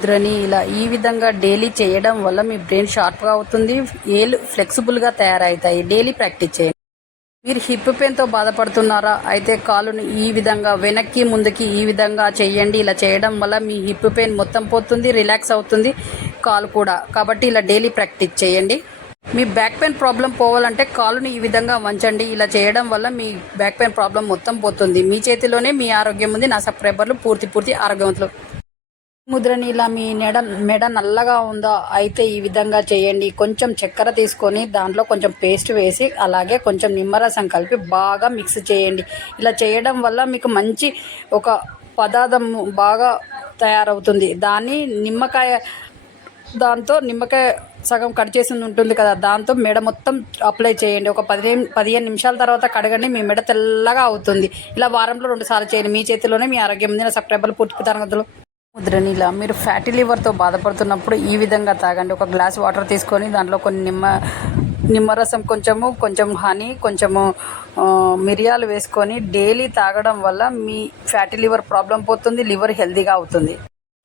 ముద్రని ఇలా ఈ విధంగా డైలీ చేయడం వల్ల మీ బ్రెయిన్ షార్ప్గా అవుతుంది, ఏలు ఫ్లెక్సిబుల్గా తయారవుతాయి. డైలీ ప్రాక్టీస్ చేయండి. మీరు హిప్ పెయిన్తో బాధపడుతున్నారా? అయితే కాలుని ఈ విధంగా వెనక్కి ముందుకి ఈ విధంగా చేయండి. ఇలా చేయడం వల్ల మీ హిప్ పెయిన్ మొత్తం పోతుంది, రిలాక్స్ అవుతుంది కాలు కూడా. కాబట్టి ఇలా డైలీ ప్రాక్టీస్ చేయండి. మీ బ్యాక్ పెయిన్ ప్రాబ్లం పోవాలంటే కాలుని ఈ విధంగా వంచండి. ఇలా చేయడం వల్ల మీ బ్యాక్ పెయిన్ ప్రాబ్లం మొత్తం పోతుంది. మీ చేతిలోనే మీ ఆరోగ్యం ఉంది. నా సబ్స్క్రైబర్లు పూర్తి ఆరోగ్యవంతులు. ముద్రని ఇలా మీ మెడ నల్లగా ఉందా? అయితే ఈ విధంగా చేయండి. కొంచెం చక్కెర తీసుకొని దాంట్లో కొంచెం పేస్ట్ వేసి అలాగే కొంచెం నిమ్మరసం కలిపి బాగా మిక్స్ చేయండి. ఇలా చేయడం వల్ల మీకు మంచి ఒక పదార్థం బాగా తయారవుతుంది. నిమ్మకాయ సగం కట్ చేసి ఉంటుంది కదా, దాంతో మెడ మొత్తం అప్లై చేయండి. ఒక 15 నిమిషాల తర్వాత కడగండి. మీ మెడ తెల్లగా అవుతుంది. ఇలా వారంలో 2 సార్లు చేయండి. మీ చేతిలోనే మీ ఆరోగ్యం ఉంది. సబ్స్క్రైబర్లు పూర్తి ముద్రని ఇలా మీరు ఫ్యాటీ లివర్తో బాధపడుతున్నప్పుడు ఈ విధంగా తాగండి. ఒక గ్లాస్ వాటర్ తీసుకొని దాంట్లో కొన్ని నిమ్మరసం, కొంచెం హనీ, కొంచెము మిరియాలు వేసుకొని డైలీ తాగడం వల్ల మీ ఫ్యాటీ లివర్ ప్రాబ్లం పోతుంది, లివర్ హెల్తీగా అవుతుంది.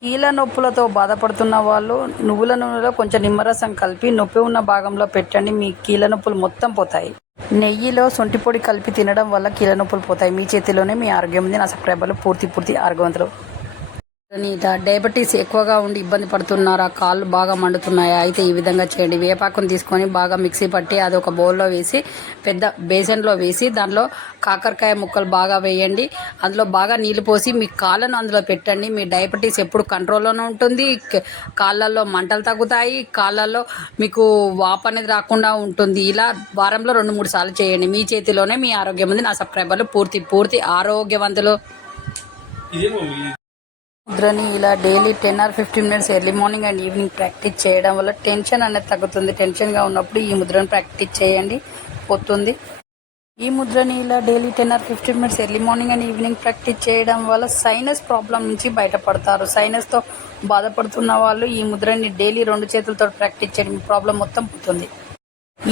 కీళ్ళ నొప్పులతో బాధపడుతున్న వాళ్ళు నువ్వుల నూనెలో కొంచెం నిమ్మరసం కలిపి నొప్పి ఉన్న భాగంలో పెట్టండి. మీ కీళ్ళ నొప్పులు మొత్తం పోతాయి. నెయ్యిలో శొంఠి పొడి కలిపి తినడం వల్ల కీళ్ళ నొప్పులు పోతాయి. మీ చేతిలోనే మీ ఆరోగ్యం ఉంది. నా సబ్స్క్రైబర్లు పూర్తి ఆరోగ్యవంతులు. డయాబెటీస్ ఎక్కువగా ఉండి ఇబ్బంది పడుతున్నారా? కాళ్ళు బాగా మండుతున్నాయా? అయితే ఈ విధంగా చేయండి. వేపాకును తీసుకొని బాగా మిక్సీ పట్టి అది ఒక బౌల్లో వేసి పెద్ద బేసన్లో వేసి దాంట్లో కాకరకాయ ముక్కలు బాగా వేయండి. అందులో బాగా నీళ్లు పోసి మీ కాళ్ళను అందులో పెట్టండి. మీ డయాబెటీస్ ఎప్పుడు కంట్రోల్లోనే ఉంటుంది. కాళ్ళల్లో మంటలు తగ్గుతాయి. కాళ్ళల్లో మీకు వాపు అనేది రాకుండా ఉంటుంది. ఇలా వారంలో 2-3 సార్లు చేయండి. మీ చేతిలోనే మీ ఆరోగ్యం ఉంది. నా సబ్స్క్రైబర్లు పూర్తి ఆరోగ్యవంతులు. ముద్రని ఇలా daily 10 or 15 minutes early morning and evening practice చేయడం వల్ల టెన్షన్ అనేది తగ్గుతుంది. టెన్షన్గా ఉన్నప్పుడు ఈ ముద్రను ప్రాక్టీస్ చేయండి, పోతుంది. ఈ ముద్రని ఇలా daily 10 or 15 minutes early morning and evening practice చేయడం వల్ల సైనస్ ప్రాబ్లం నుంచి బయటపడతారు. సైనస్తో బాధపడుతున్న వాళ్ళు ఈ ముద్రని డైలీ 2 చేతులతో ప్రాక్టీస్ చేయడం, ప్రాబ్లం మొత్తం పోతుంది.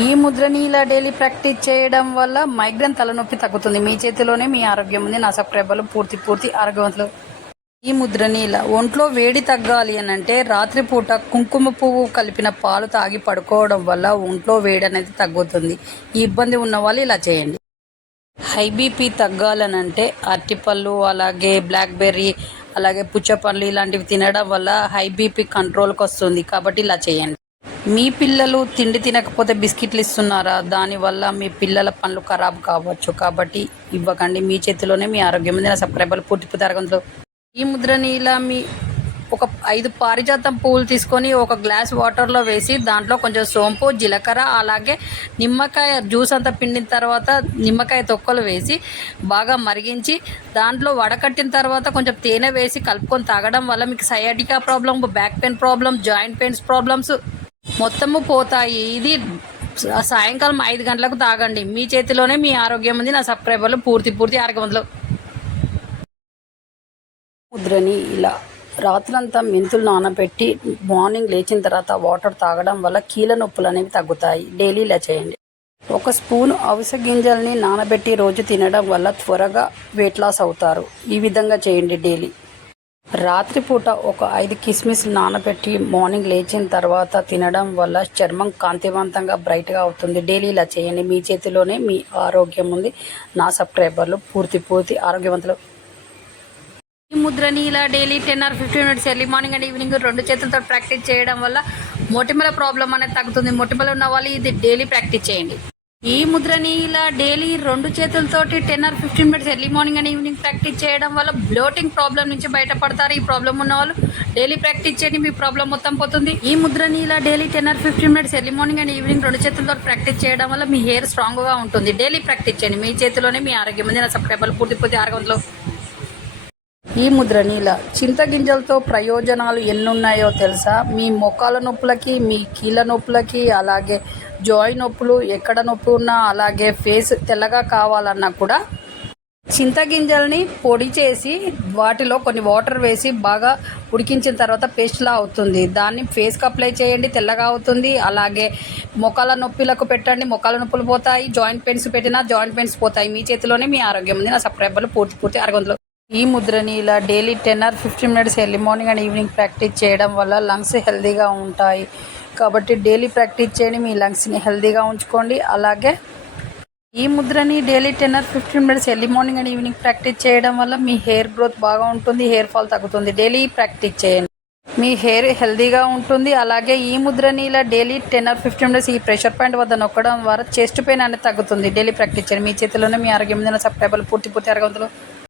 ఈ ముద్రని ఇలా డైలీ ప్రాక్టీస్ చేయడం వల్ల మైగ్రేన్ తలనొప్పి తగ్గుతుంది. మీ చేతిలోనే మీ ఆరోగ్యం ఉంది. నా సబ్స్క్రైబర్లు పూర్తి ఆరోగ్యవంతులు. ఈ ముద్రని ఇలా ఒంట్లో వేడి తగ్గాలి అని అంటే రాత్రిపూట కుంకుమ పువ్వు కలిపిన పాలు తాగి పడుకోవడం వల్ల ఒంట్లో వేడి అనేది తగ్గుతుంది. ఈ ఇబ్బంది ఉన్న వాళ్ళు ఇలా చేయండి. హై బీపీ తగ్గాలనంటే అరటిపళ్ళు, అలాగే బ్లాక్బెర్రీ, అలాగే పుచ్చపండ్లు ఇలాంటివి తినడం వల్ల హై బీపీ కంట్రోల్కి వస్తుంది. కాబట్టి ఇలా చేయండి. మీ పిల్లలు తిండి తినకపోతే బిస్కెట్లు ఇస్తున్నారా? దానివల్ల మీ పిల్లల పనులు ఖరాబ్ కావచ్చు. కాబట్టి ఇవ్వకండి. మీ చేతిలోనే మీ ఆరోగ్యం ఉంది. నా సబ్స్క్రైబర్లు పూర్తి ఆరోగ్యంతో. ఈ ముద్రని ఇలా ఒక 5 పారిజాతం పువ్వులు తీసుకొని ఒక గ్లాస్ వాటర్లో వేసి దాంట్లో కొంచెం సోంపు, జీలకర్ర, అలాగే నిమ్మకాయ జ్యూస్ అంతా పిండిన తర్వాత నిమ్మకాయ తొక్కలు వేసి బాగా మరిగించి దాంట్లో వడకట్టిన తర్వాత కొంచెం తేనె వేసి కలుపుకొని తాగడం వల్ల మీకు sciatica problem, back pain problem, joint pains problems మొత్తము పోతాయి. ఇది సాయంకాలం 5 గంటలకు తాగండి. మీ చేతిలోనే మీ ఆరోగ్యం ఉంది. నా సబ్స్క్రైబర్లు పూర్తి ఆరోగ్యవంతులు. ముద్రని ఇలా రాత్రంతా మెంతులు నానబెట్టి మార్నింగ్ లేచిన తర్వాత వాటర్ తాగడం వల్ల కీళ్ళ నొప్పులు అనేవి తగ్గుతాయి. డైలీ ఇలా చేయండి. 1 స్పూన్ అవిసె గింజల్ని నానబెట్టి రోజు తినడం వల్ల త్వరగా వెయిట్ లాస్ అవుతారు. ఈ విధంగా చేయండి డైలీ. రాత్రిపూట ఒక 5 కిస్మిస్ నానబెట్టి మార్నింగ్ లేచిన తర్వాత తినడం వల్ల చర్మం కాంతివంతంగా బ్రైట్గా అవుతుంది. డైలీ ఇలా చేయండి. మీ చేతిలోనే మీ ఆరోగ్యం ఉంది. నా సబ్స్క్రైబర్లు పూర్తి ఆరోగ్యవంతులు. ఈ ముద్రని ఇలా daily 10 or 15 minutes early morning and evening 2 చేతులతో ప్రాక్టీస్ చేయడం వల్ల మొటిమల ప్రాబ్లం అనేది తగ్గుతుంది. మొటిమలు ఉన్న వాళ్ళు ఇది డైలీ ప్రాక్టీస్ చేయండి. ఈ ముద్రని ఇలా daily 2 చేతులతోటి 10 or 15 minutes early morning and evening practice చేయడం వల్ల బ్లోటింగ్ ప్రాబ్లం నుంచి బయటపడతారు. ఈ ప్రాబ్లం ఉన్న వాళ్ళు డైలీ ప్రాక్టీస్ చేయండి. మీ ప్రాబ్లం మొత్తం పోతుంది. ఈ ముద్రని ఇలా daily 10 or 15 minutes early morning and evening 2 చేతులతో ప్రాక్టీస్ చేయడం వల్ల మీ హెయిర్ స్ట్రాంగ్గా ఉంటుంది. డైలీ ప్రాక్టీస్ చేయండి. మీ చేతిలోనే మీ ఆరోగ్యం ఉంది. నా సబ్స్క్రైబర్లు పూర్తి ఆరోగ్యంలో. ఈ ముద్రని ఇలా చింతగింజలతో ప్రయోజనాలు ఎన్నున్నాయో తెలుసా? మీ మోకాల నొప్పులకి, మీ కీళ్ళ నొప్పులకి, అలాగే జాయింట్ నొప్పులు, ఎక్కడ నొప్పి ఉన్నా, అలాగే ఫేస్ తెల్లగా కావాలన్నా కూడా చింతగింజల్ని పొడి చేసి వాటిలో కొన్ని వాటర్ వేసి బాగా ఉడికించిన తర్వాత పేస్ట్లా అవుతుంది. దాన్ని ఫేస్కి అప్లై చేయండి, తెల్లగా అవుతుంది. అలాగే మోకాల నొప్పులకు పెట్టండి, మోకాల నొప్పులు పోతాయి. జాయింట్ పెయిన్స్ పెట్టినా జాయింట్ పెయిన్స్ పోతాయి. మీ చేతిలోనే మీ ఆరోగ్యం ఉంది. నా సబ్స్క్రైబర్లు పూర్తి ఆరోగ్యంలో. ఈ ముద్రని ఇలా daily 10 or 15 minutes early morning and evening practice చేయడం వల్ల లంగ్స్ హెల్తీగా ఉంటాయి. కాబట్టి డైలీ ప్రాక్టీస్ చేయండి, మీ లంగ్స్ని హెల్తీగా ఉంచుకోండి. అలాగే ఈ ముద్రని daily 10 or 15 minutes early morning and evening practice చేయడం వల్ల మీ హెయిర్ గ్రోత్ బాగా ఉంటుంది, హెయిర్ ఫాల్ తగ్గుతుంది. డైలీ ప్రాక్టీస్ చేయండి, మీ హెయిర్ హెల్తీగా ఉంటుంది. అలాగే ఈ ముద్రని ఇలా డైలీ 10 or 15 మినిట్స్ ఈ ప్రెషర్ పాయింట్ వద్ద నొక్కడం ద్వారా చెస్ట్ పెయిన్ అనేది తగ్గుతుంది. డైలీ ప్రాక్టీస్ చేయండి. మీ చేతిలోనే మీ ఆరోగ్యం మీద సబ్స్క్రైబర్లు పూర్తి ఆరోగ్యంతో